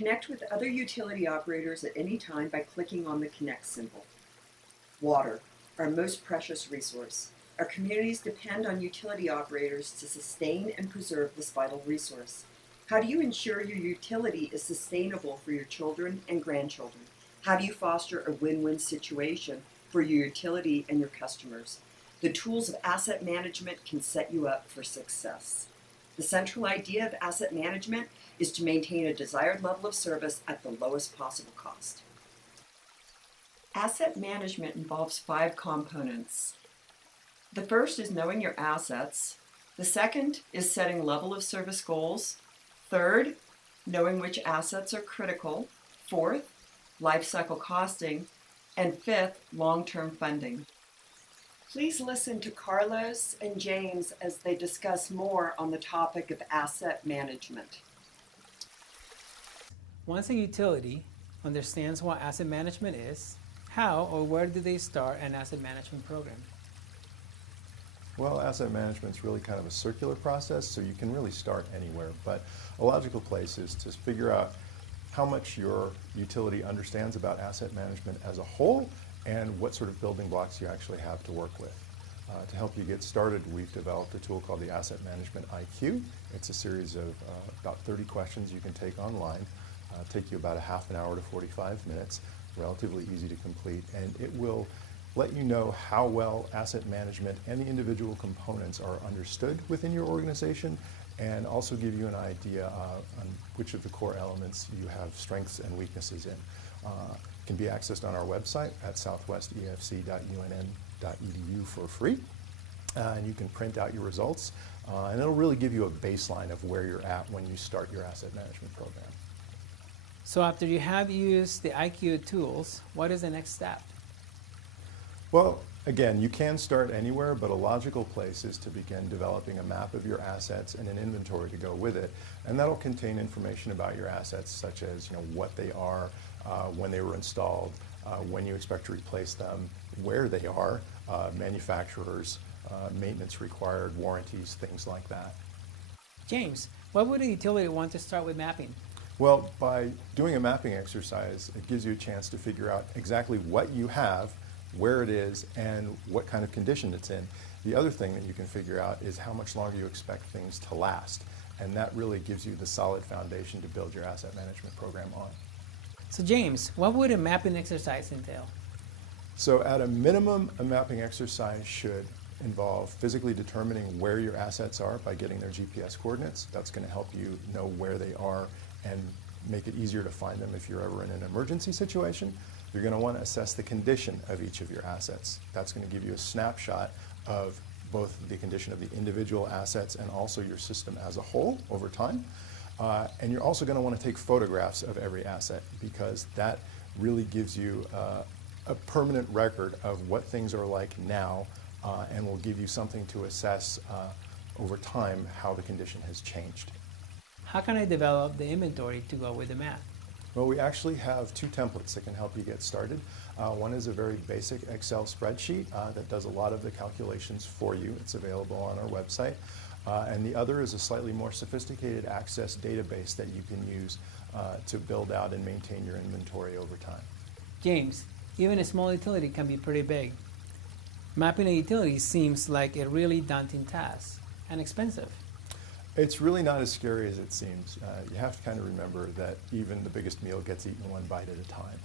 Connect with other utility operators at any time by clicking on the Connect symbol. Water, our most precious resource. Our communities depend on utility operators to sustain and preserve this vital resource. How do you ensure your utility is sustainable for your children and grandchildren? How do you foster a win-win situation for your utility and your customers? The tools of asset management can set you up for success. The central idea of asset management is to maintain a desired level of service at the lowest possible cost. Asset management involves 5 components. The first is knowing your assets. The second is setting level of service goals. Third, knowing which assets are critical. Fourth, life cycle costing. And fifth, long-term funding. Please listen to Carlos and James as they discuss more on the topic of asset management. Once a utility understands what asset management is, how or where do they start an asset management program? Well, asset management is really kind of a circular process, so you can really start anywhere. But a logical place is to figure out how much your utility understands about asset management as a whole and what sort of building blocks you actually have to work with. To help you get started, we've developed a tool called the Asset Management IQ. It's a series of about 30 questions you can take online. Take you about a half an hour to 45 minutes, relatively easy to complete, and it will let you know how well asset management and the individual components are understood within your organization, and also give you an idea on which of the core elements you have strengths and weaknesses in. It can be accessed on our website at southwestefc.unn.edu for free, and you can print out your results, and it'll really give you a baseline of where you're at when you start your asset management program. So after you have used the IQ tools, what is the next step? Well, again, you can start anywhere, but a logical place is to begin developing a map of your assets and an inventory to go with it. And that'll contain information about your assets, such as what they are, when they were installed, when you expect to replace them, where they are, manufacturers, maintenance required, warranties, things like that. James, why would a utility want to start with mapping? Well, by doing a mapping exercise, it gives you a chance to figure out exactly what you have, where it is, and what kind of condition it's in. The other thing that you can figure out is how much longer you expect things to last. And that really gives you the solid foundation to build your asset management program on. So James, what would a mapping exercise entail? So at a minimum, a mapping exercise should involve physically determining where your assets are by getting their GPS coordinates. That's going to help you know where they are and make it easier to find them if you're ever in an emergency situation. You're going to want to assess the condition of each of your assets. That's going to give you a snapshot of both the condition of the individual assets and also your system as a whole over time. And you're also going to want to take photographs of every asset, because that really gives you a permanent record of what things are like now, and will give you something to assess over time how the condition has changed. How can I develop the inventory to go with the map? Well, we actually have 2 templates that can help you get started. One is a very basic Excel spreadsheet that does a lot of the calculations for you. It's available on our website. And the other is a slightly more sophisticated Access database that you can use to build out and maintain your inventory over time. James, even a small utility can be pretty big. Mapping a utility seems like a really daunting task and expensive. It's really not as scary as it seems. You have to kind of remember that even the biggest meal gets eaten one bite at a time.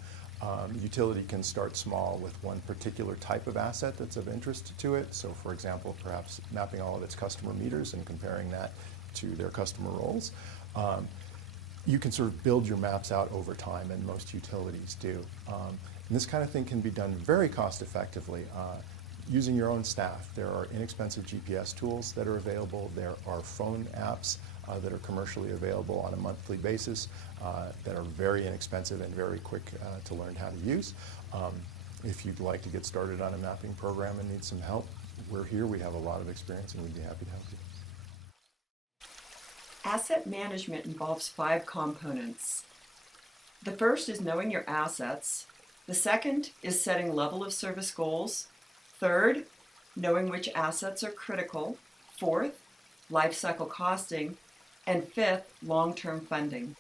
Utility can start small with one particular type of asset that's of interest to it. So for example, perhaps mapping all of its customer meters and comparing that to their customer roles. You can sort of build your maps out over time, and most utilities do. And this kind of thing can be done very cost effectively. Using your own staff. There are inexpensive GPS tools that are available. There are phone apps that are commercially available on a monthly basis that are very inexpensive and very quick to learn how to use. If you'd like to get started on a mapping program and need some help, we're here. We have a lot of experience and we'd be happy to help you. Asset management involves 5 components. The first is knowing your assets. The second is setting level of service goals. Third, knowing which assets are critical. Fourth, life cycle costing. And fifth, long-term funding.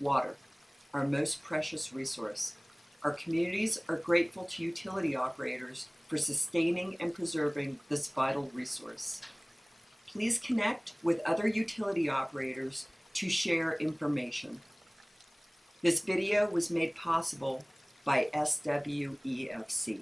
Water, our most precious resource. Our communities are grateful to utility operators for sustaining and preserving this vital resource. Please connect with other utility operators to share information. This video was made possible by SWEFC.